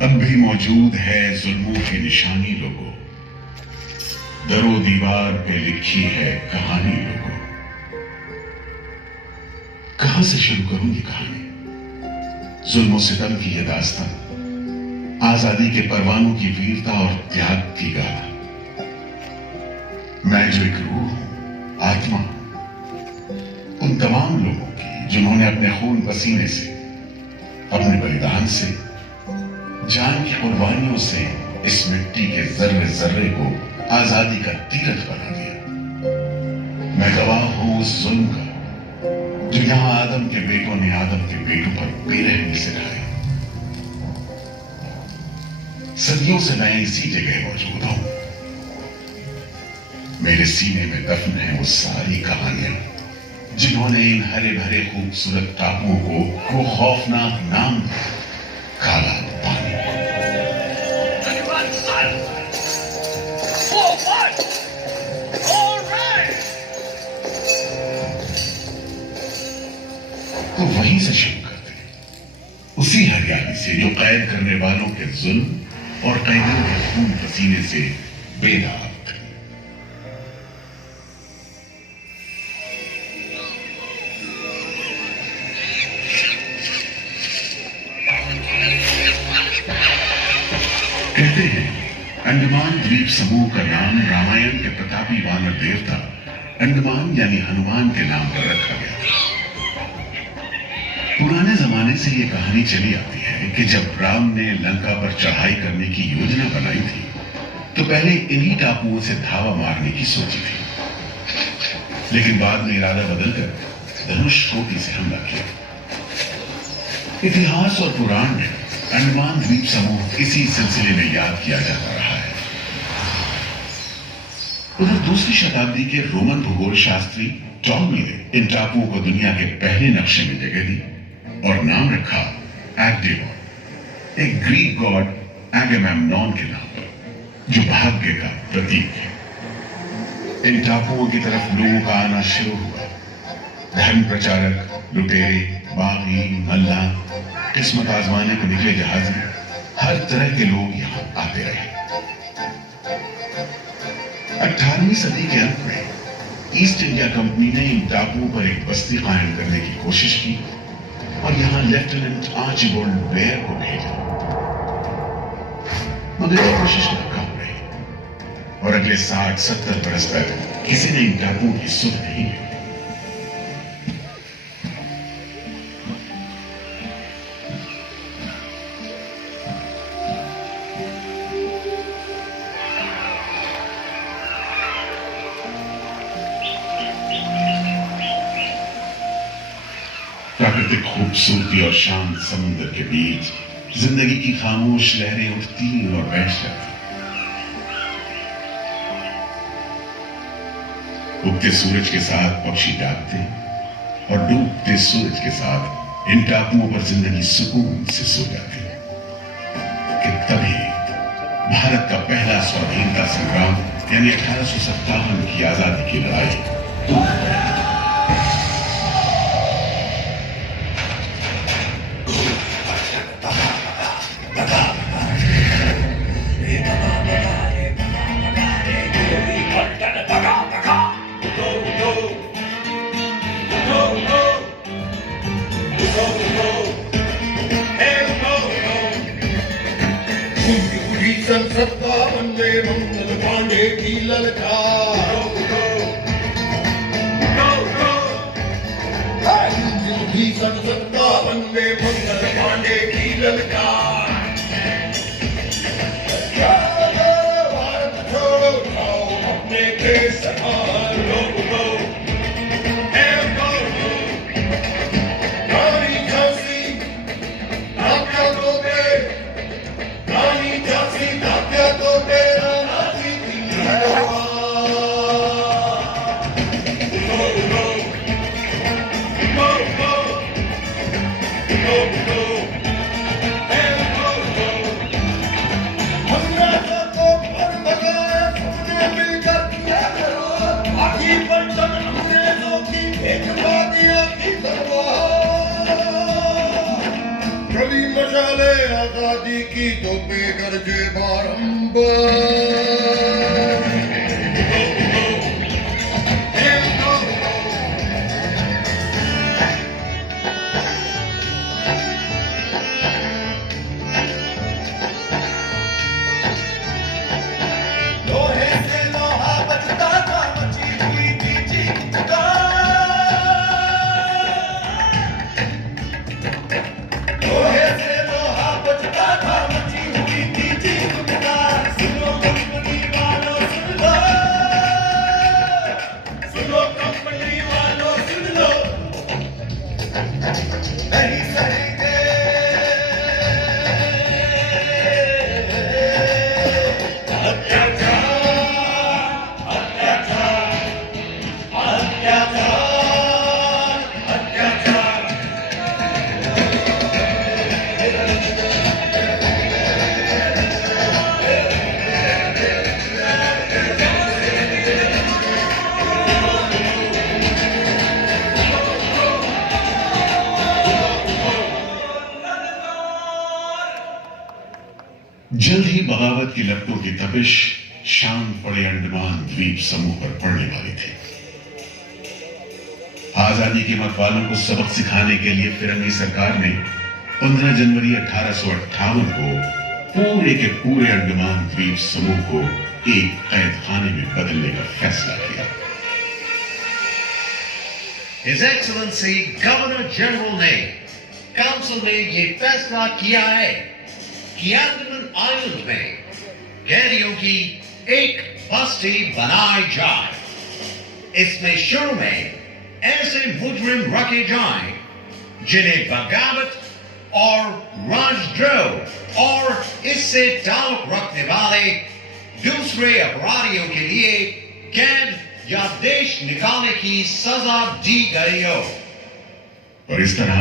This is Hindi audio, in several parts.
अब भी मौजूद है जुल्मों की निशानी लोगों, दरो दीवार पे लिखी है कहानी लोगों। कहां से शुरू करूं ये कहानी? जुल्म सितम की यह दास्तां, आजादी के परवानों की वीरता और त्याग की गाथा। मैं जो एक रूह हूं, आत्मा, उन तमाम लोगों की जिन्होंने अपने खून पसीने से, अपने बलिदान से, जान की कुर्बानियों से इस मिट्टी के जर्रे जर्रे को आजादी का तीरथ बना दिया। मैं गवाह हूं उस जुल्म का जो यहां आदम के बेटों ने आदम के बेटों पर बेरहमी से ढाया। सदियों से मैं इसी जगह मौजूद हूं। मेरे सीने में दफन है वो सारी कहानियां जिन्होंने इन हरे भरे खूबसूरत टापुओं को वो खौफनाक नाम दिया, काला पानी। तो वहीं से शुरू करते हैं, उसी हरियाली से जो कैद करने वालों के जुल्म और कैदियों के खून पसीने से बेदाग थे। कहते हैं अंडमान द्वीप समूह का नाम रामायण के प्रतापी वानर देवता अंडमान यानी हनुमान के नाम पर रखा गया। पुराने जमाने से यह कहानी चली आती है कि जब राम ने लंका पर चढ़ाई करने की योजना बनाई थी तो पहले इन्हीं टापुओं से धावा मारने की सोची थी, लेकिन बाद में इरादा बदलकर धनुष कोटि से हमला किया। इतिहास और पुराण में अंडमान द्वीप समूह इसी सिलसिले में याद किया जाता रहा है। उधर दूसरी शताब्दी के रोमन भूगोल शास्त्री टॉमी ने इन टापुओं को दुनिया के पहले नक्शे में जगह दी और नाम रखा एग्डेवोन, एक ग्रीक गॉड एगेमेम्नॉन के नाम पर, जो भाग्य का प्रतीक है। इन टापुओं की तरफ लोगों का आना शुरू हुआ। धर्म प्रचारक, लुटेरे, बागी, मल्ला, किस्मत आजमाने को निकले जहाजी, हर तरह के लोग यहां आते रहे। 18वीं सदी के अंत में ईस्ट इंडिया कंपनी ने इन टापुओं पर एक बस्ती कायम करने की कोशिश की और यहां लेफ्टिनेंट आर्चिबाल्ड ब्लेयर को भेजा, मगर यह कोशिश नाकाम रही और अगले 60-70 बरस तक किसी ने इन टापुओं की सुध नहीं ली। प्राकृतिक खूबसूरती और शांत समुद्र के बीच जिंदगी की खामोश लहरें उठती और बैठ जाती। उगते सूरज के साथ पक्षी जागते और डूबते सूरज के साथ इन टापुओं पर जिंदगी सुकून से सो जाती। कि तभी भारत का पहला स्वाधीनता संग्राम यानी 1857 की आजादी की लड़ाई सत्ता वंदे मंगल पांडे की ललकार, भीषण सत्ता वंदे मंगल पांडे की ललकार। भारत छोड़ो जाओ अपने देश संभालो, रानी झांसी आज्ञा दो दे, रानी झांसी आज्ञा दो तेरा नाती चले आजादी की तो बेगरजे बारंबार लोहे से लोहा बचता था मची हुई थी चिंगार लोहे से लोहा बचता था मची हुई थी चिंगार सुनो कंपनी वालों सुन लो सुनो कंपनी वालों सुन लो नहीं सहेंगे जल्द ही बगावत की लपटों की तपिश शाम पड़े अंडमान द्वीप समूह पर पड़ने वाली थी। आजादी के मत वालों को सबक सिखाने के लिए फिरंगी सरकार ने 15 जनवरी 1858 को पूरे के पूरे अंडमान द्वीप समूह को एक कैद खाने में बदलने का फैसला किया। His Excellency गवर्नर जनरल ने काउंसिल में ये फैसला किया है कि अंडमान आइलैंड में कैदियों की एक बस्ती बनाई जाए। इसमें शुरू में ऐसे मुजरिम रखे जाएं जिन्हें बगावत और राजद्रोह और इससे ताल्लुक रखने वाले दूसरे अपराधियों के लिए कैद या देश निकालने की सजा दी गई हो। और इस तरह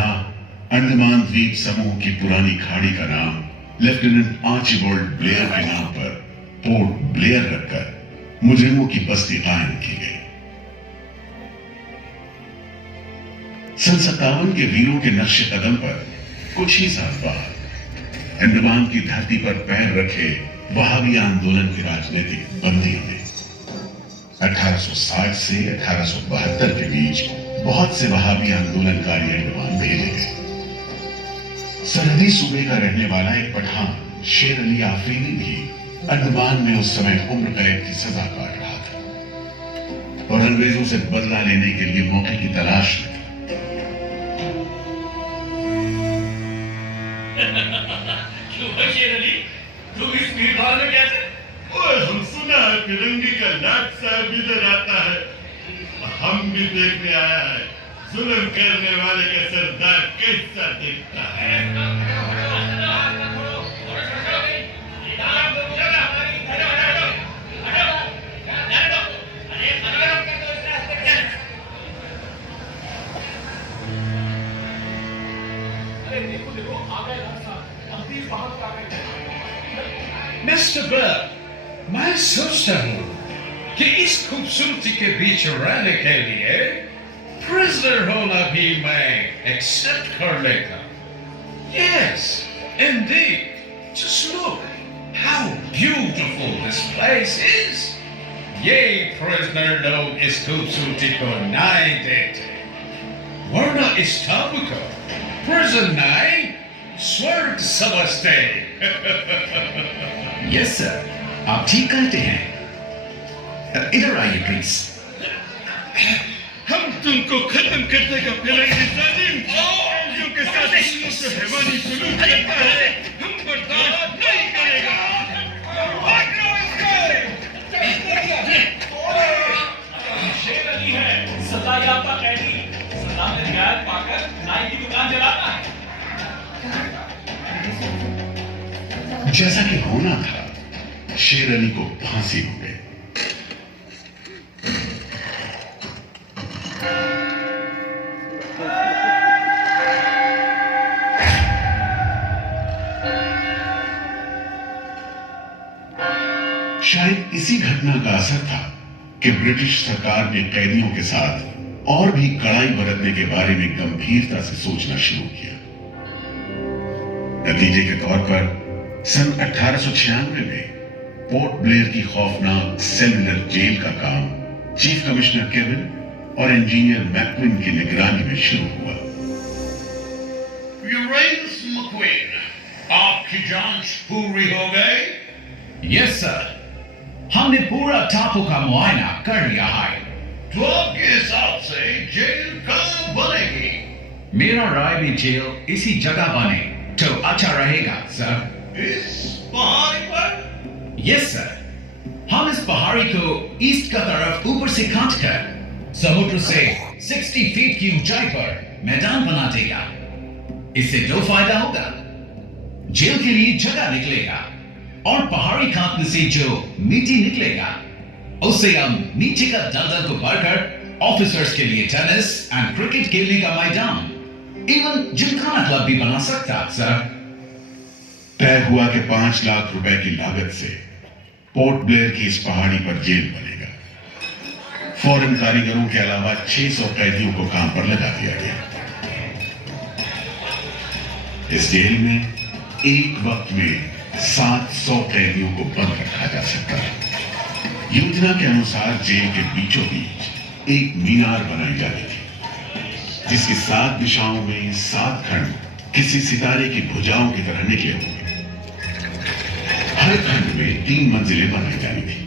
अंडमान द्वीप समूह की पुरानी खाड़ी का नाम लेफ्टिनेंट आर्चिबाल्ड ब्लेयर के नाम पर पोर्ट ब्लेयर रखकर मुजरिमों की बस्ती कायम की गई। सन 57 के वीरों के नक्शे कदम पर कुछ ही साल बाद अंडमान की धरती पर पैर रखे वहाबी आंदोलन के राजनीतिक बंदियों ने 1860 से 1872 के बीच बहुत से वहाबी आंदोलनकारी अंडमान भेजे गए। सरहदी सूबे का रहने वाला एक पठान शेर अली आफरीदी भी अंडमान में उस समय उम्र कैद की सजा काट रहा था और अंग्रेजों से बदला लेने के लिए मौके की तलाश में क्यों शेर अली तुम इस भीड़ भाड़ में कैसे? ओए हम सुना है फिरंगी का लाट साहब इधर आता है हम भी देखने आया है जुल्म करने वाले का सरदार कैसा दिखता है। मिस्टर बर्ड, मैं सोचता हूँ कि इस खूबसूरती के बीच रहने के लिए प्रिजनर होना भी मैं एक्सेप्ट कर लेता। Yes, indeed. Just look how beautiful this place is. ये प्रिजनर लोग इस खूबसूरती को नहीं देते, वरना इस टापू को प्रिजन नहीं स्वर्ग समझते। यस सर, आप ठीक कहते हैं। इधर आइए प्लीज। हम तुमको खत्म कर देगा फिरंगी जालिम के साथ हैवानी सुलूक करता है, हम बर्दाश्त नहीं करेगा। शेर अली है सजा याफ्ता कैदी, सजा में रियायत पाकर नाई की दुकान जलाता है। जैसा कि होना था, शेर अली को फांसी हो गई। शायद इसी घटना का असर था कि ब्रिटिश सरकार ने कैदियों के साथ और भी कड़ाई बरतने के बारे में गंभीरता से सोचना शुरू किया। नतीजे के तौर पर सन 1896 में पोर्ट ब्लेयर की खौफनाक सेलुलर जेल का काम चीफ कमिश्नर केविन और इंजीनियर मैकविन की निगरानी में शुरू हुआ। यूरेंस मक्विन, आपकी जांच पूरी हो गई? यस सर, हमने पूरा टापू का मुआयना कर लिया है। तो आपके हिसाब से जेल कहाँ बनेगी? मेरा राय भी जेल इसी जगह बने तो अच्छा रहेगा सर। इस पहाड़ी पर? यस सर, हम इस पहाड़ी को ईस्ट का तरफ ऊपर से काटकर समुद्र से 60 फीट की ऊंचाई पर मैदान बना देगा। इससे दो फायदा होगा, जेल के लिए जगह निकलेगा और पहाड़ी काटने से जो मिट्टी निकलेगा उससे हम नीचे का दलदल को भरकर ऑफिसर्स के लिए टेनिस एंड क्रिकेट खेलने का मैदान, इवन जिमखाना क्लब भी बना सकता सर। तय हुआ कि 5 लाख रुपए की लागत से पोर्ट ब्लेयर की इस पहाड़ी पर जेल बनेगा। फॉरेन कारीगरों के अलावा 600 कैदियों को काम पर लगा दिया गया। इस जेल में एक वक्त में 700 कैदियों को बंद रखा जा सकता है। योजना के अनुसार जेल के बीचों बीच एक मीनार बनाई जाती थी जिसकी 7 दिशाओं में 7 खंड किसी सितारे की भुजाओं की तरह निकले होंगे। हर खंड में 3 मंजिलें बनाई जानी थी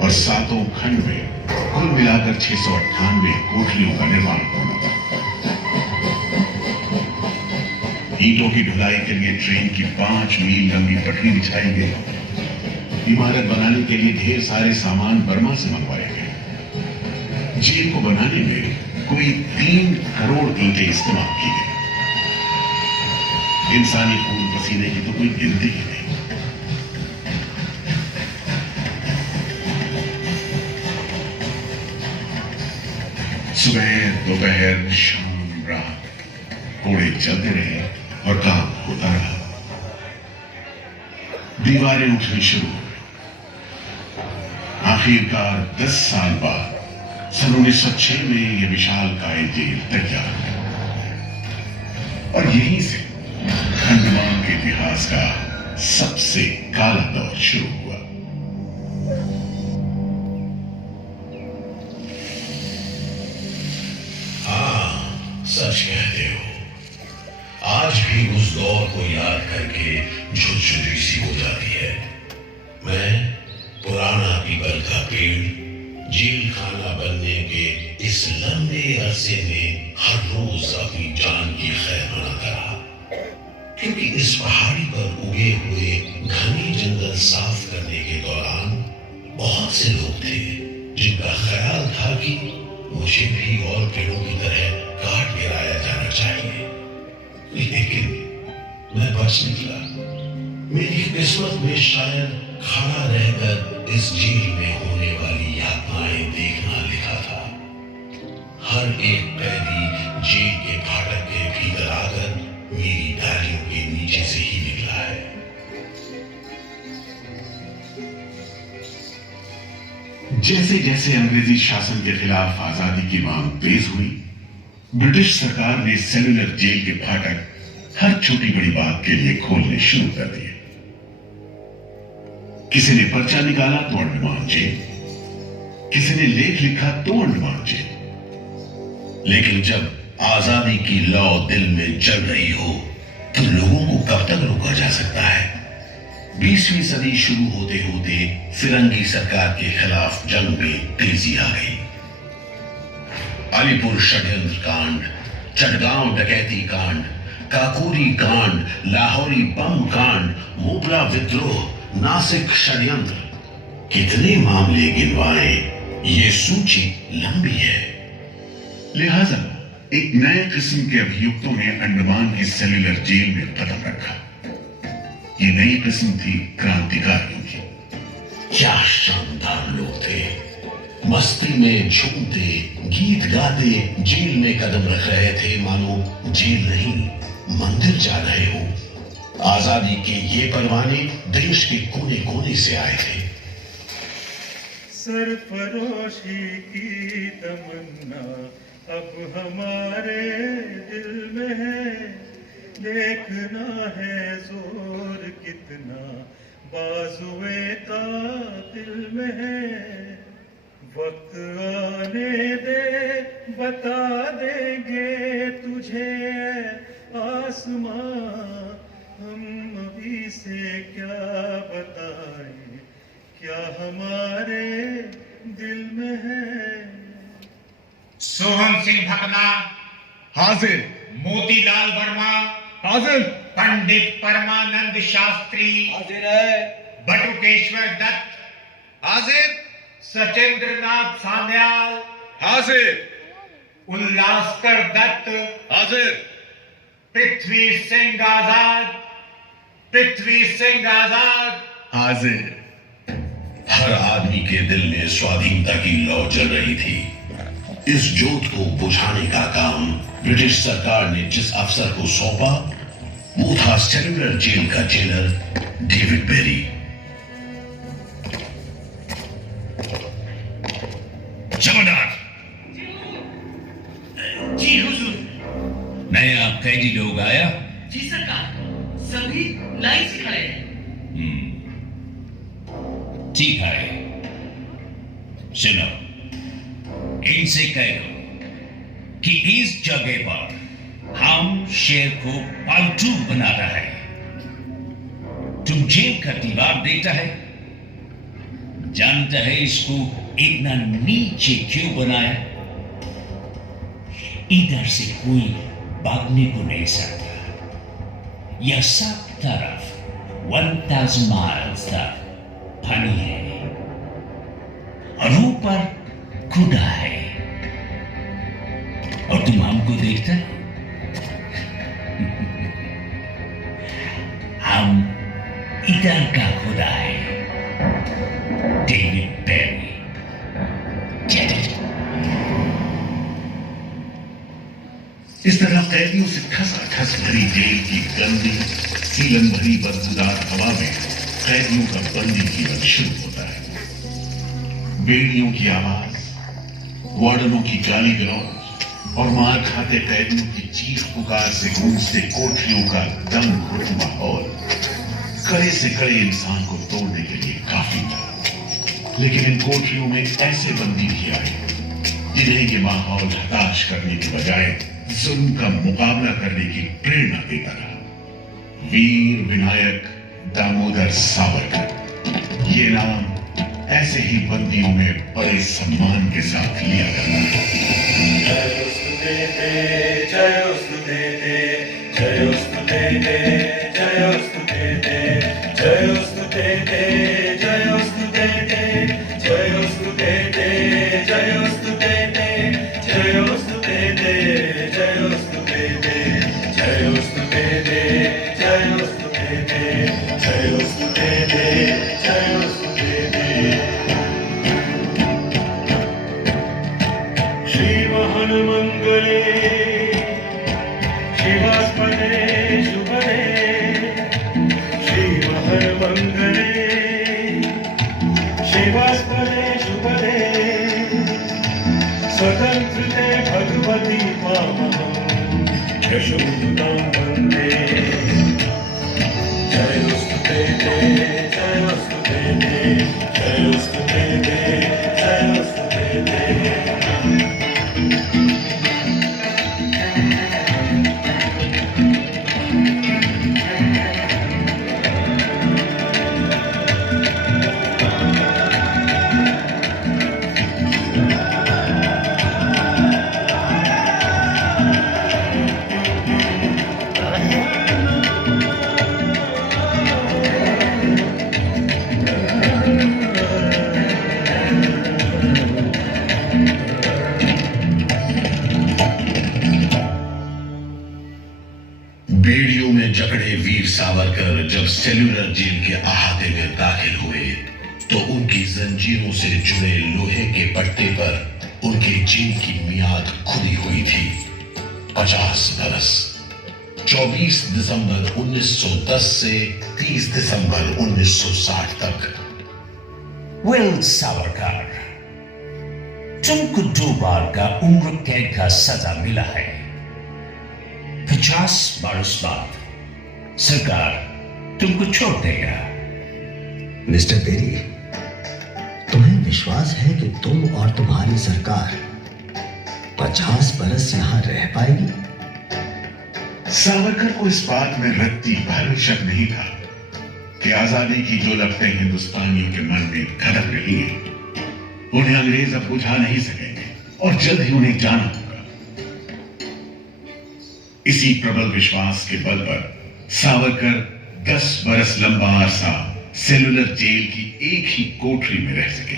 और 7 खंड में कुल मिलाकर 698 कोठरियों का निर्माण होना था। ईंटों की ढुलाई के लिए ट्रेन की 5 मील लंबी पटरी बिछाई गई। इमारत बनाने के लिए ढेर सारे सामान बर्मा से मंगवाए गए। जेल को बनाने में कोई 3 करोड़ ईंटें इस्तेमाल की गई। इंसानी खून पसीने की तो कोई गिनती ही नहीं। सुबह दोपहर शाम रात घोड़े चलते रहे और काम होता रहा। दीवारें उठनी शुरू हो गई। आखिरकार 10 साल बाद सन 1906 में यह विशालकाय जेल तैयार हुई और यहीं से अंडमान के इतिहास का सबसे काला दौर शुरू हुआ। हाँ, सच कहते हो। आज भी उस दौर को याद करके झुरझुरी सी हो जाती है। मैं पुराना पीपल का पेड़ जेल खाना बनने के इस लंबे अरसे में हर रोज अपनी जान की खैर मनाता रहा, क्योंकि इस पहाड़ी पर उगे हुए घने जंगल साफ करने के दौरान बहुत से लोग थे जिनका ख्याल था कि मुझे भी और पेड़ों की तरह काट गिराया जाना चाहिए, लेकिन मैं बच निकला। मेरी किस्मत में शायद खड़ा रहकर इस जेल में होने वाली यातनाएं देखना लिखा था। हर एक कैदी जेल के फाटक के भीतर आकर मेरी डालियों के नीचे से ही निकला है। जैसे जैसे अंग्रेजी शासन के खिलाफ आजादी की मांग तेज हुई, ब्रिटिश सरकार ने सेलुलर जेल के फाटक हर छोटी बड़ी बात के लिए खोलने शुरू कर दिए। किसी ने पर्चा निकाला तो अंडमान जेल, किसी ने लेख लिखा तो अंडमान जेल। लेकिन जब आजादी की लौ दिल में जल रही हो तो लोगों को कब तक रोका जा सकता है? 20वीं सदी शुरू होते होते फिरंगी सरकार के खिलाफ जंग में तेजी आ गई। अलीपुर षड्यंत्र कांड, चटगांव डकैती कांड, काकोरी कांड, लाहौरी बम कांड, मोगरा विद्रोह, नासिक षड्यंत्र, कितने मामले गिनवाएं, ये सूची लंबी है। लिहाजा एक नए किस्म के अभियुक्तों ने अंडमान की सेलुलर जेल में कदम रखा। ये नई किस्म थी क्रांतिकारियों की। क्या शानदार लोग थे, मस्ती में झूमते, गीत गाते जेल में कदम रख रहे थे, मानो जेल नहीं मंदिर जा रहे हो। आजादी के ये परवाने देश के कोने कोने से आए थे। सरफरोशी की तमन्ना अब हमारे दिल में है, देखना है जोर कितना बाजुए कातिल में है। वक्त आने दे बता देंगे तुझे आसमां, हम अभी से क्या बताएं क्या हमारे दिल में है। सोहन सिंह भकना, हाजिर। मोतीलाल वर्मा, हाजिर। पंडित परमानंद शास्त्री, हाजिर है। बटुकेश्वर दत्त, हाजिर। सचिंद्र नाथ सान्याल, हाजिर। उल्लासकर दत्त, हाजिर। पृथ्वी सिंह आजाद, पृथ्वी सिंह आजाद, हाजिर। हर आदमी के दिल में स्वाधीनता की लौ जल रही थी। इस जोत को बुझाने का काम ब्रिटिश सरकार ने जिस अफसर को सौंपा वो था सेलुलर जेल का जेलर डेविड बेरी। जमादार, जी हुजूर। नया कैदी लोग आया? जी सरकार, सभी लाइन से खड़े हैं। ठीक है, सुनो, इनसे कह दो कि इस जगह पर हम शेर को पालतू बनाता है। तुम जेल का दीवार देखता है, जानता है इसको इतना नीचे क्यों बनाया? इधर से कोई भागने को नहीं सकता। यह सब तरफ 1000 माइल्स तक पानी है और ऊपर खुदा है। और तुम हमको देखता है? हम इधर का खुदा है, डेविड बेरी। इस तरह कैदियों से ठसाठस भरी जेल की गंदी सीलन भरी बदबूदार हवा में कैदियों का बंदी जीवन शुरू होता है। बेड़ियों की आवाज, वार्डनों की गाली गलौज और मार खाते कैदियों की चीख पुकार से गूंजते कोठरियों का दम घुट माहौल कड़े से कड़े इंसान को तोड़ने के लिए काफी था। लेकिन इन कोठरियों में ऐसे बंदी भी आए जिन्हें ये माहौल हताश करने की बजाय जुल्म का मुकाबला करने की प्रेरणा देता रहा। वीर विनायक दामोदर सावरकर, ये नाम ऐसे ही बंदियों में बड़े सम्मान के साथ लिया जाता है। स्वतंत्रते भगवती मामहं यशोदां वन्दे। जयोस्तु ते जयोस्तु ते जयोस्तु ते जयोस्तु ते। बेड़ियों में जकड़े वीर सावरकर जब सेल्यूलर जेल के अहाते में दाखिल हुए तो उनकी जंजीरों से जुड़े लोहे के पट्टे पर उनके जेल की मियाद खुदी हुई थी 50 बरस। 24 दिसंबर 1910 से 30 दिसंबर 1960 तक। वेल सावरकर, तुमको 2 बार का उम्र कैद का सजा मिला है। 50 50 बरस बाद सरकार तुमको छोड़ देगा। मिस्टर पेरी, तुम्हें विश्वास है कि तुम और तुम्हारी सरकार 50 बरस यहां रह पाएगी? सावरकर को इस बात में रत्ती भर शक नहीं था कि आजादी की जो लपटें हिंदुस्तानियों के मन में खड़क रही हैं, उन्हें अंग्रेज अब बुझा नहीं सकेंगे और जल्द ही उन्हें जाना होगा। इसी प्रबल विश्वास के बल पर सावरकर 10 बरस लंबा अरसा सेलुलर जेल की एक ही कोठरी में रह सके।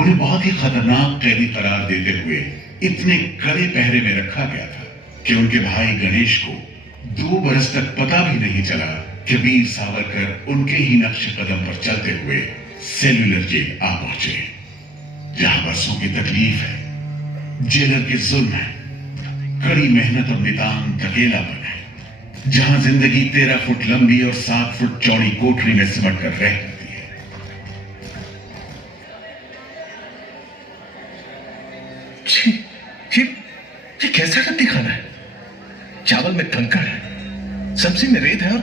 उन्हें बहुत ही खतरनाक कैदी करार देते हुए इतने कड़े पहरे में रखा गया था कि उनके भाई गणेश को 2 बरस तक पता भी नहीं चला कि वीर सावरकर उनके ही नक्श कदम पर चलते हुए सेलुलर जेल आ पहुंचे, जहां बरसों की तकलीफ है, जेलर के जुल्म है, कड़ी मेहनत और नितान अकेलापन है, जहां जिंदगी 13 फुट लंबी और 7 फुट चौड़ी कोठरी में सिमट कर रह जाती है। ये कैसा रद्दी खाना है? चावल में कंकड़ है, सब्जी में रेत है और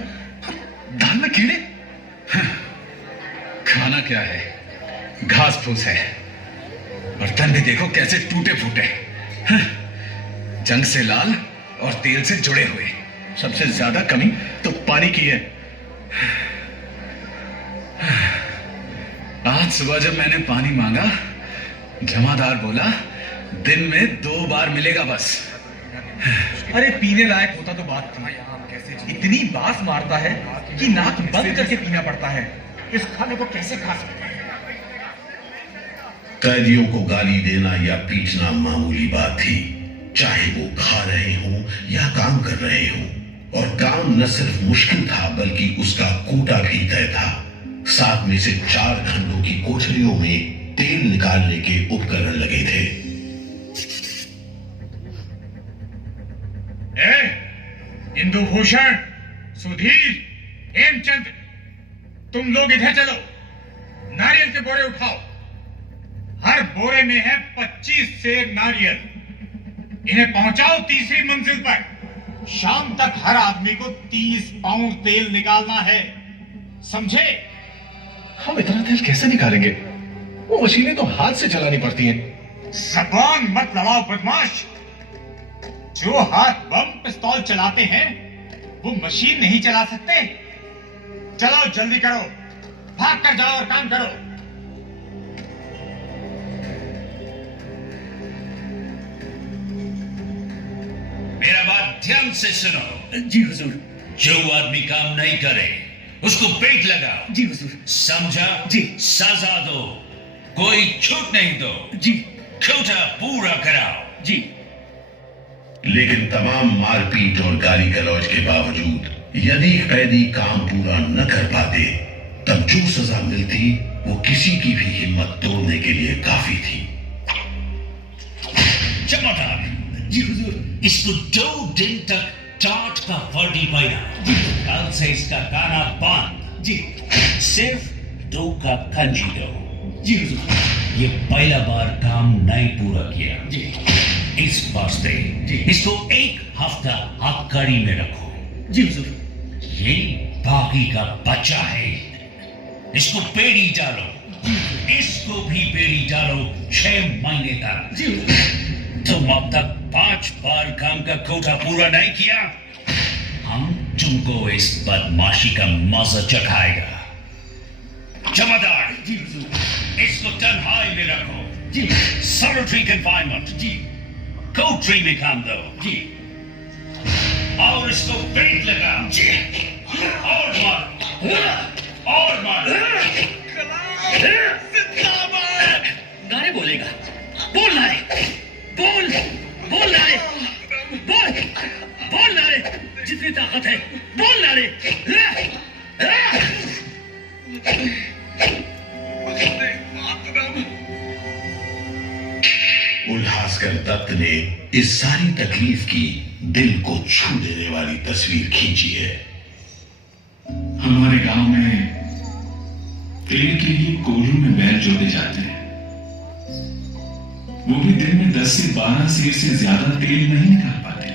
दाल में कीड़े। खाना क्या है? घास फूस है। बर्तन भी देखो कैसे टूटे फूटे, जंग से लाल और तेल से जुड़े हुए। सबसे ज्यादा कमी तो पानी की है। आज सुबह जब मैंने पानी मांगा, जमादार बोला दिन में 2 बार मिलेगा बस। अरे पीने लायक होता तो बात थी, इतनी बास मारता है कि नाक बंद करके पीना पड़ता है। इस खाने को कैसे खा सकता है? कैदियों को गाली देना या पीटना मामूली बात थी, चाहे वो खा रहे हों या काम कर रहे हों। और काम न सिर्फ मुश्किल था बल्कि उसका कोटा भी तय था। 7 में से 4 खंडों की कोठरियों में तेल निकालने के उपकरण लगे थे। इंदुभूषण, सुधीर, हेमचंद, तुम लोग इधर चलो। नारियल के बोरे उठाओ। हर बोरे में है 25 सेर नारियल। इन्हें पहुंचाओ 3री मंजिल पर। शाम तक हर आदमी को 30 पाउंड तेल निकालना है, समझे? हम इतना तेल कैसे निकालेंगे? वो मशीनें तो हाथ से चलानी पड़ती हैं। जबान मत लड़ाओ बदमाश। जो हाथ बम पिस्तौल चलाते हैं वो मशीन नहीं चला सकते। चलो जल्दी करो, भाग कर जाओ और काम करो। मेरा बात ध्यान से सुनो। जी हुजूर। जो आदमी काम नहीं करे उसको पेट लगाओ। जी हुजूर। समझा? जी। सजा दो, कोई छूट नहीं दो। जी। कोटा पूरा कराओ। जी। लेकिन तमाम मारपीट और गाली गलौज के बावजूद यदि कैदी काम पूरा न कर पाते, तब जो सजा मिलती वो किसी की भी हिम्मत तोड़ने के लिए काफी थी। जमादार। जी हुजूर। इसको 2 दिन तक टाट का वर्दी पहना। जी। कल से इसका गाना बंद। जी। सिर्फ 2 कप कंजी दो। जी हुजूर। ये पहला बार काम नहीं पूरा किया। जी। इस वास्ते इसको 1 हफ्ता आबकारी में रखो। जी हुजूर। ये बागी का बच्चा है, इसको बेड़ी डालो। इसको भी बेड़ी डालो 6 महीने तक। जी हुजूर। तुम अब तक 5 बार काम का कोटा पूरा नहीं किया, हम तुमको इस बदमाशी का मजा चखाएगा। जमादार। जी हुजूर। इसको तन्हाई में रखो। जी। Solitary confinement. जी। कोठरी में काम दो। जी। और इसको पेट लगाओ। जी। और मार। गाने बोलेगा। बोल नारे, बोल नारे, बोल नारे, जितनी ताकत है बोल नारे। उल्हासकर दत्त ने इस सारी तकलीफ की दिल को छू देने वाली तस्वीर खींची है। हमारे गांव में तेल के लिए कोल्हू में बैल जोते जाते हैं। वो भी दिन में 10 से 12 सेर से ज्यादा तेल नहीं निकाल पाते।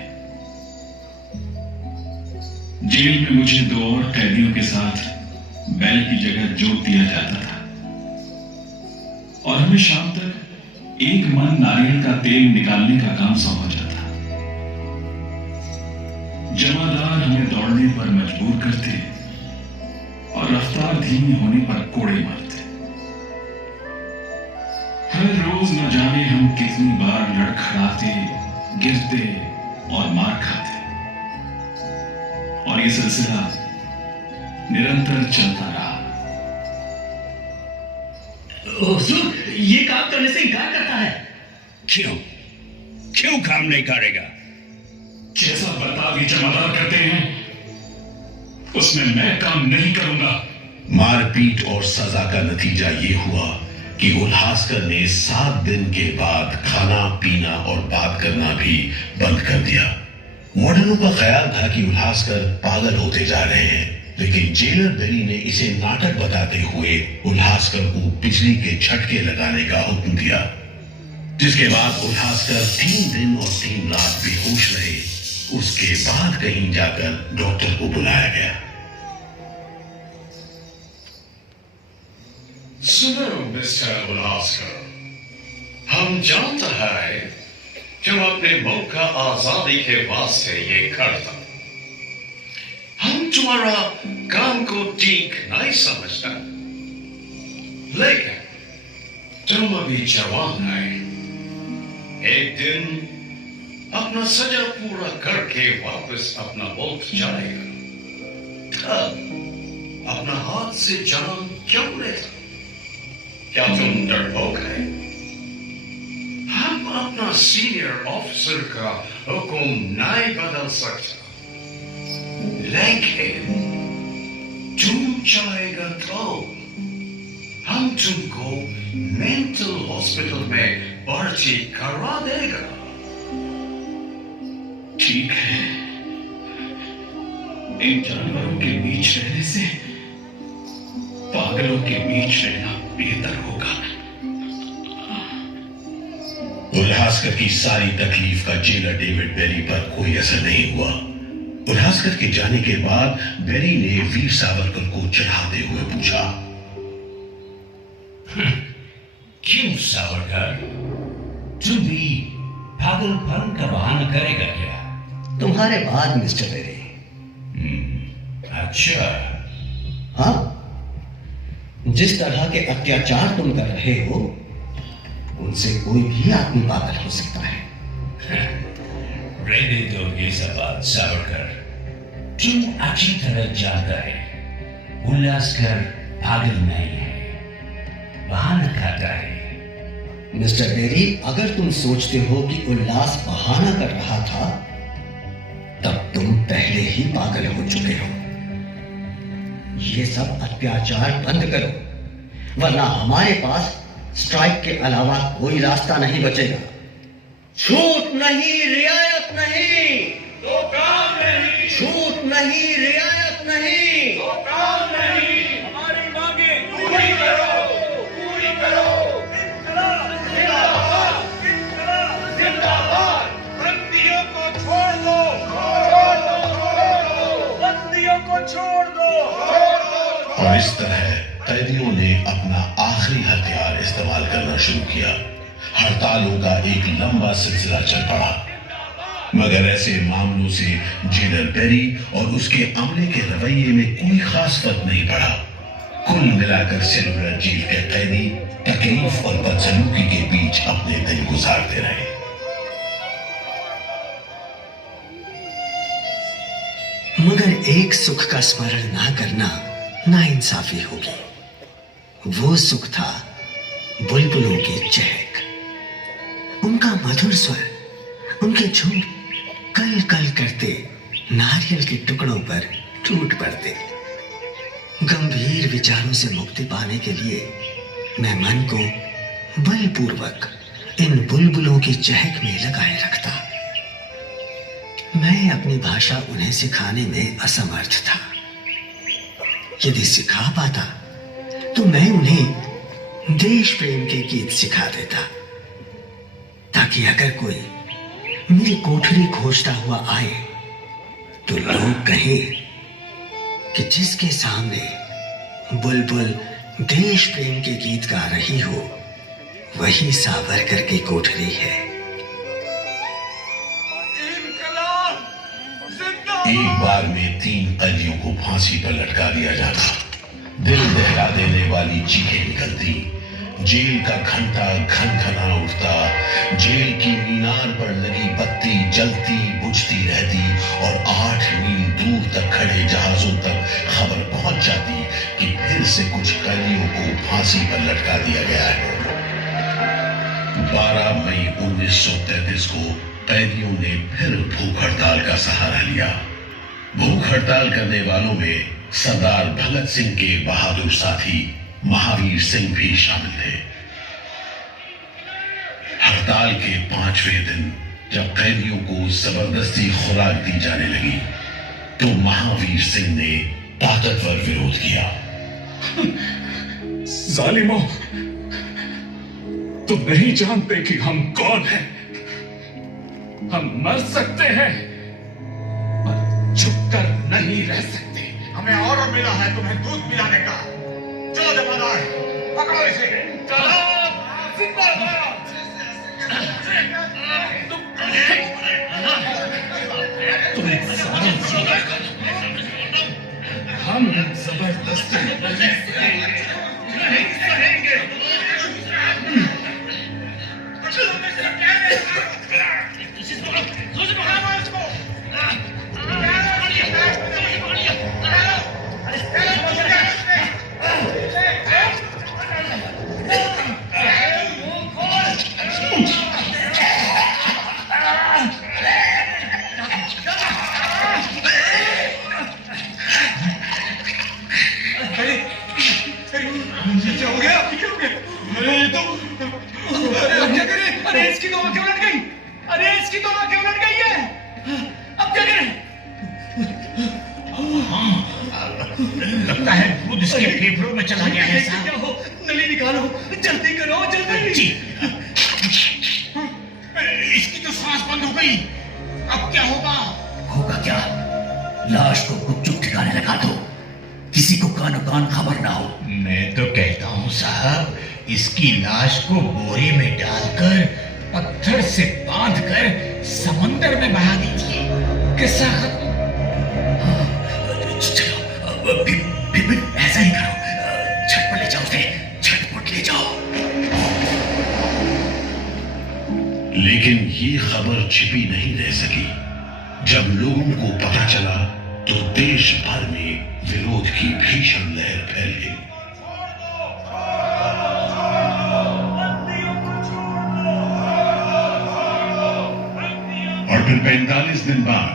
जेल में मुझे 2 और कैदियों के साथ बैल की जगह जोत दिया जाता था और हमें शाम तक 1 मन नारियल का तेल निकालने का काम सौंपा जाता। जमादार हमें दौड़ने पर मजबूर करते और रफ्तार धीमी होने पर कोड़े मारते। हर रोज न जाने हम कितनी बार लड़खड़ाते, गिरते और मार खाते, और ये सिलसिला निरंतर चलता रहा। हुजूर, ये काम करने से इनकार करता है। क्यों काम नहीं करेगा? जैसा बर्ताव ये जमादार करते हैं उसमें मैं काम नहीं करूंगा। मारपीट और सजा का नतीजा ये हुआ कि उल्हासकर ने 7 दिन के बाद खाना पीना और बात करना भी बंद कर दिया। वार्डनों का ख्याल था कि उल्हासकर पागल होते जा रहे हैं, लेकिन जेलर बेरी ने इसे नाटक बताते हुए उल्हासकर को बिजली के झटके लगाने का हुक्म दिया, जिसके बाद उल्हासकर 3 दिन और 3 रात बेहोश रहे। उसके बाद कहीं जाकर डॉक्टर को बुलाया गया। सुनो मिस्टर उल्हासकर, हम जानते हैं तुम अपने मुल्क का आजादी के वास्ते ये करता। हम तुम्हारा काम को ठीक नहीं समझता, लेकिन तुम अभी जवान है। एक दिन अपना सजा पूरा करके वापस अपना मुल्क जाएगा, तब अपना हाथ से जान क्यों लेता? क्या तुम डरपोक है? हम अपना सीनियर ऑफिसर का हुक्म नहीं बदल सकता, लेकिन तुम चाहेगा तो हम तुमको मेंटल हॉस्पिटल में भर्ती करा देगा। ठीक है, इन जानवरों के बीच रहने से पागलों के बीच रहना बेहतर होगा। उल्हासकर की सारी तकलीफ का जेलर डेविड बेरी पर कोई असर नहीं हुआ। उल्हासकर के जाने के बाद बेरी ने वीर सावरकर को चढ़ाते हुए पूछा, क्यों सावरकर, तुम भी पागलपन का बहाना करेगा क्या? तुम्हारे बाद मिस्टर बेरी। अच्छा। हाँ, जिस तरह के अत्याचार तुम कर रहे हो उनसे कोई भी आदमी पागल हो सकता है। रहने दो ये सब बात सावरकर, तुम अच्छी तरह जानता है उल्लासकर पागल नहीं है, बहाना खाता है। मिस्टर बेरी, अगर तुम सोचते हो कि उल्लास बहाना कर रहा था तब तुम पहले ही पागल हो चुके हो। ये सब अत्याचार बंद करो, वरना हमारे पास स्ट्राइक के अलावा कोई रास्ता नहीं बचेगा। छूट नहीं, रियायत नहीं, तो काम नहीं, छूट नहीं, रियायत नहीं, तो काम नहीं। हमारी मांगे पूरी करो, पूरी करो। जिंदाबाद, जिंदाबाद, जिंदाबाद। बंदियों को छोड़ दो, छोड़ दो, छोड़ दो। बंदियों को छोड़ दो, छोड़ दो। और इस तरह कैदियों ने अपना आखिरी हथियार इस्तेमाल करना शुरू किया। हड़तालों का एक लंबा सिलसिला चल पड़ा, मगर ऐसे मामलों से जेलर बेरी और उसके अमले के रवैये में कोई खास फर्क नहीं पड़ा। कुल मिलाकर सेलुलर जेल के कैदी तकलीफ और बदसलूकी के बीच अपने दिन गुजारते रहे। मगर एक सुख का स्मरण ना करना नाइंसाफी होगी। वो सुख था बुलबुलों की चहक, उनका मधुर स्वर, उनके झुंड कल कल करते नारियल के टुकड़ों पर टूट पड़ते। गंभीर विचारों से मुक्ति पाने के लिए मैं मन को बलपूर्वक इन बुलबुलों की चहक में लगाए रखता। मैं अपनी भाषा उन्हें सिखाने में असमर्थ था। यदि सिखा पाता तो मैं उन्हें देश प्रेम के गीत सिखा देता। ताकि अगर कोई मेरी कोठरी खोजता हुआ आए तो लोग कहें कि जिसके सामने बुलबुल देश प्रेम के गीत गा रही हो वही सावरकर की कोठरी है। एक बार में 3 कैदियों को फांसी पर लटका दिया जाता, दिल दहला देने वाली चीखें निकलती, जेल का घंटा घनघना उठता, जेल की मीनार पर लगी बत्ती जलती बुझती रहती और 8 मील दूर तक खड़े जहाजों तक खबर पहुंच जाती कि फिर से कुछ कैदियों को फांसी पर लटका दिया गया है। 12 मई 1933 को कैदियों ने फिर भूख हड़ताल का सहारा लिया। भूख हड़ताल करने वालों में सरदार भगत सिंह के बहादुर साथी महावीर सिंह भी शामिल थे। हड़ताल के 5वें दिन जब कैदियों को जबरदस्ती खुराक दी जाने लगी तो महावीर सिंह ने ताकतवर विरोध किया। जालिमों, तुम नहीं जानते कि हम कौन हैं। हम मर सकते हैं पर झुककर नहीं रह सकते। हमें ऑर्डर मिला है तुम्हें दूध पिलाने का। चलो जमादार, पकड़ो इसे। हम जबरदस्ती नहीं सहेंगे। लगता है दूध इसके फेफड़ों में चला गया है साहब। नली निकालो, जल्दी करो, जल्दी। जी। इसकी तो सांस बंद हो गई। अब क्या होगा? होगा क्या? लाश को गुपचुप ठिकाने लगा दो, किसी को कानो कान खबर ना हो। मैं तो कहता हूँ साहब, इसकी लाश को बोरे में डालकर पत्थर से बांधकर समंदर में बहा दीजिए। किस्सा खत्म। फिर ऐसा ही करो, झटपट ले जाओ उसे, झटपट ले जाओ। लेकिन ये खबर छिपी नहीं रह सकी। जब लोगों को पता चला तो देश भर में विरोध की भीषण लहर फैल गई। और फिर 45 दिन बाद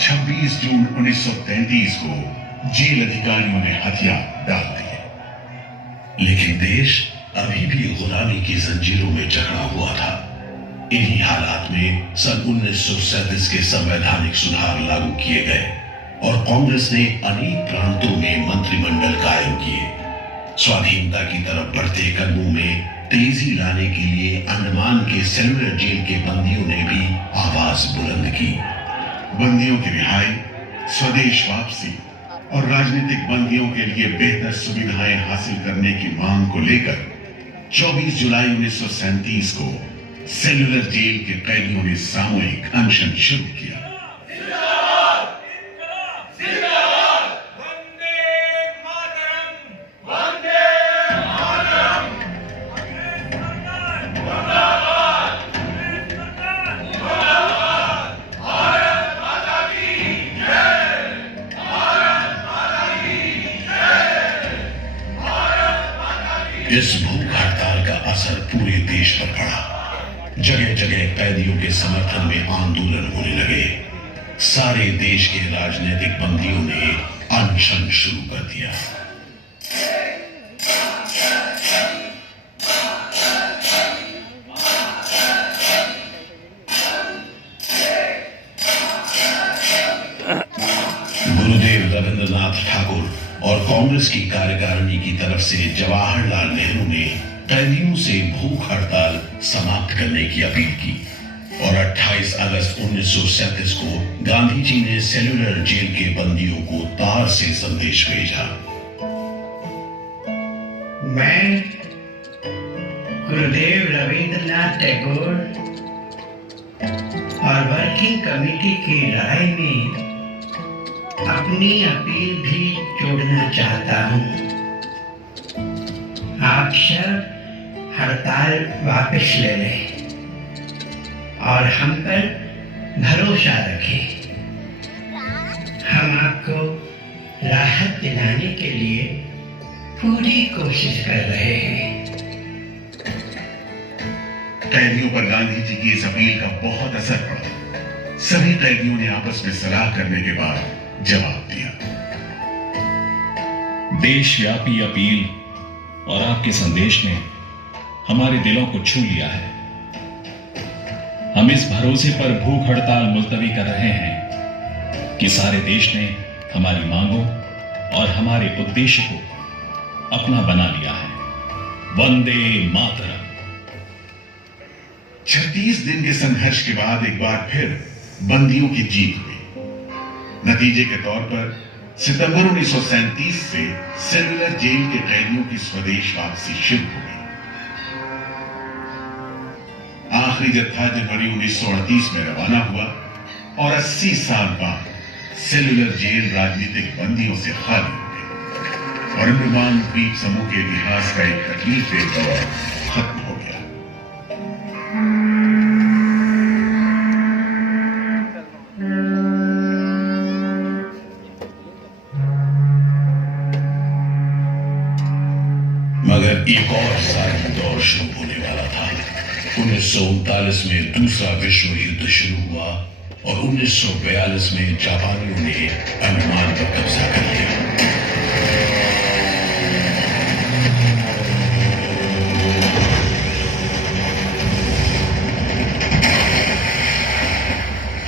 26 जून 1933 को जेल अधिकारियों ने हथियार डाल दिए। लेकिन देश अभी भी गुलामी की जंजीरों में जकड़ा हुआ था। इन्हीं हालात में सन 1937 के संवैधानिक सुधार लागू किए गए और कांग्रेस ने अनेक प्रांतों में मंत्रिमंडल कायम किए। स्वाधीनता की तरफ बढ़ते कदमों में तेजी लाने के लिए अंडमान के सेलुलर जेल के बंदियों ने भी आवाज बुलंद की। बंदियों की रिहाई, स्वदेश वापसी और राजनीतिक बंदियों के लिए बेहतर सुविधाएं हासिल करने की मांग को लेकर 24 जुलाई 1937 को सेलुलर जेल के कैदियों ने सामूहिक अनशन शुरू किया। इस भूख हड़ताल का असर पूरे देश पर पड़ा। जगह जगह कैदियों के समर्थन में आंदोलन होने लगे। सारे देश के राजनीतिक बंदियों ने अनशन शुरू कर दिया। गुरुदेव रविंद्रनाथ ठाकुर और कांग्रेस की कार्यकारिणी की तरफ से जवाहरलाल नेहरू ने कैदियों से भूख हड़ताल समाप्त करने की अपील की और 28 अगस्त 1937 को गांधी जी ने सेलुलर जेल के बंदियों को तार से संदेश भेजा। मैं गुरुदेव रविंद्रनाथ टैगोर और वर्किंग कमेटी की राय में अपनी अपील भी जोड़ना चाहता हूं। आप सब हड़ताल वापस ले लें और हम पर भरोसा रखें। हम आपको राहत दिलाने के लिए पूरी कोशिश कर रहे हैं। कैदियों पर गांधी जी की इस अपील का बहुत असर पड़ा। सभी कैदियों ने आपस में सलाह करने के बाद जवाब दिया। देशव्यापी अपील और आपके संदेश ने हमारे दिलों को छू लिया है। हम इस भरोसे पर भूख हड़ताल मुलतवी कर रहे हैं कि सारे देश ने हमारी मांगों और हमारे उद्देश्य को अपना बना लिया है। वंदे मातरम। 36 दिन के संघर्ष के बाद एक बार फिर बंदियों की जीत हुई। नतीजे के तौर पर सितंबर 1937 से सेलुलर जेल के कैदियों की स्वदेश वापसी शुरू हो गई। आखिरी जत्था जनवरी 1938 में रवाना हुआ और 80 साल बाद सेलुलर जेल राजनीतिक बंदियों से खाली हो गई और अंडमान द्वीप समूह के इतिहास का एक तकलीफदेह दौर खत्म हो गया। मगर एक और सारी दौर शुरू होने वाला था। 1939 में दूसरा विश्व युद्ध शुरू हुआ और 1942 में जापानियों ने अंडमान पर कब्जा कर लिया।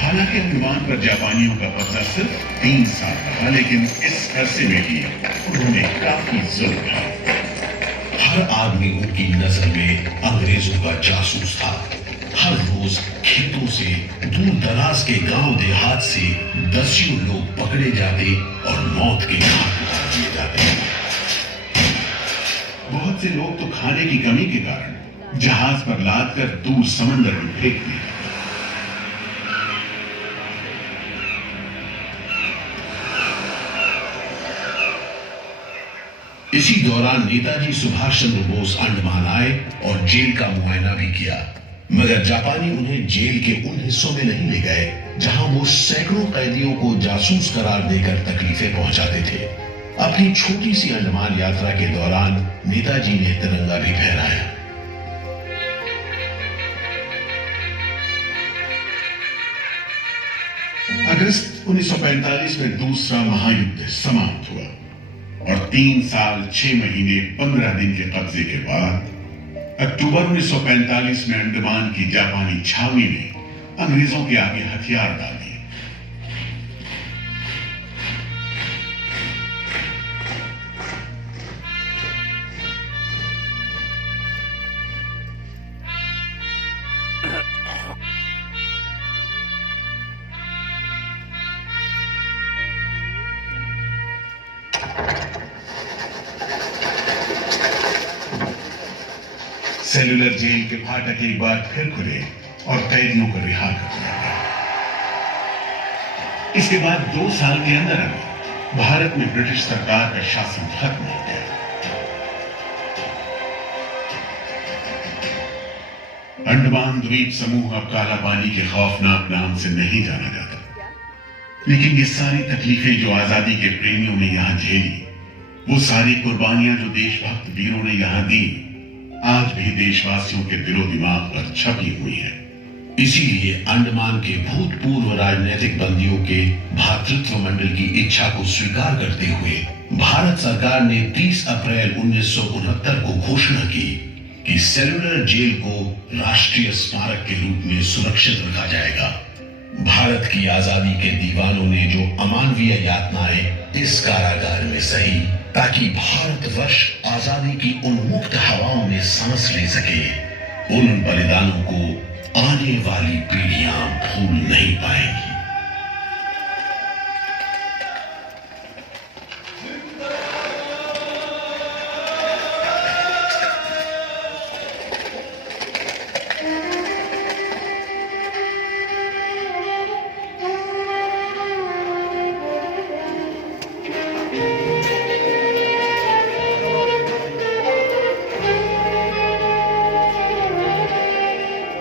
हालांकि अंडमान पर जापानियों का कब्जा सिर्फ 3 साल रहा, लेकिन इस अरसे में भी उन्होंने काफी जुल्म ढाए। हर आदमी उनकी नजर में अंग्रेजों का जासूस था। हर रोज खेतों से, दूर दराज के गांव देहात से दसियों लोग पकड़े जाते और मौत के घाट उतार दिए जाते। बहुत से लोग तो खाने की कमी के कारण जहाज पर लाद कर दूर समंदर में फेंक दिए। इसी दौरान नेताजी सुभाष चंद्र बोस अंडमान आए और जेल का मुआयना भी किया, मगर जापानी उन्हें जेल के उन हिस्सों में नहीं ले गए जहां वो सैकड़ों कैदियों को जासूस करार देकर तकलीफें पहुंचाते थे। अपनी छोटी सी अंडमान यात्रा के दौरान नेताजी ने तिरंगा भी फहराया। अगस्त 1945 में दूसरा महायुद्ध समाप्त हुआ और 3 साल 6 महीने 15 दिन के कब्जे के बाद अक्टूबर 1945 में अंडमान की जापानी छावनी ने अंग्रेजों के आगे हथियार डाल दिए। सेलुलर जेल के फाटक एक बार फिर खुले और कैदियों को रिहा कर दिया गया। इसके बाद 2 साल के अंदर भारत में ब्रिटिश सरकार का शासन खत्म हो गया। अंडमान द्वीप समूह अब काला पानी के खौफनाक नाम से नहीं जाना जाता, लेकिन ये सारी तकलीफें जो आजादी के प्रेमियों ने यहां झेली, वो सारी कुर्बानियां जो देशभक्त वीरों ने यहां दी, आज भी देशवासियों के दिलो दिमाग पर छपी हुई है। इसीलिए अंडमान के भूतपूर्व राजनीतिक बंदियों के भातृत्व मंडल की इच्छा को स्वीकार करते हुए भारत सरकार ने 30 अप्रैल 1969 को घोषणा की कि सेलुलर जेल को राष्ट्रीय स्मारक के रूप में सुरक्षित रखा जाएगा। भारत की आजादी के दीवानों ने जो अमानवीय यातनाएं इस कारागार में सही, ताकि भारतवर्ष आजादी की उन्मुक्त हवाओं में सांस ले सके, उन बलिदानों को आने वाली पीढ़ियां भूल नहीं पाएंगी।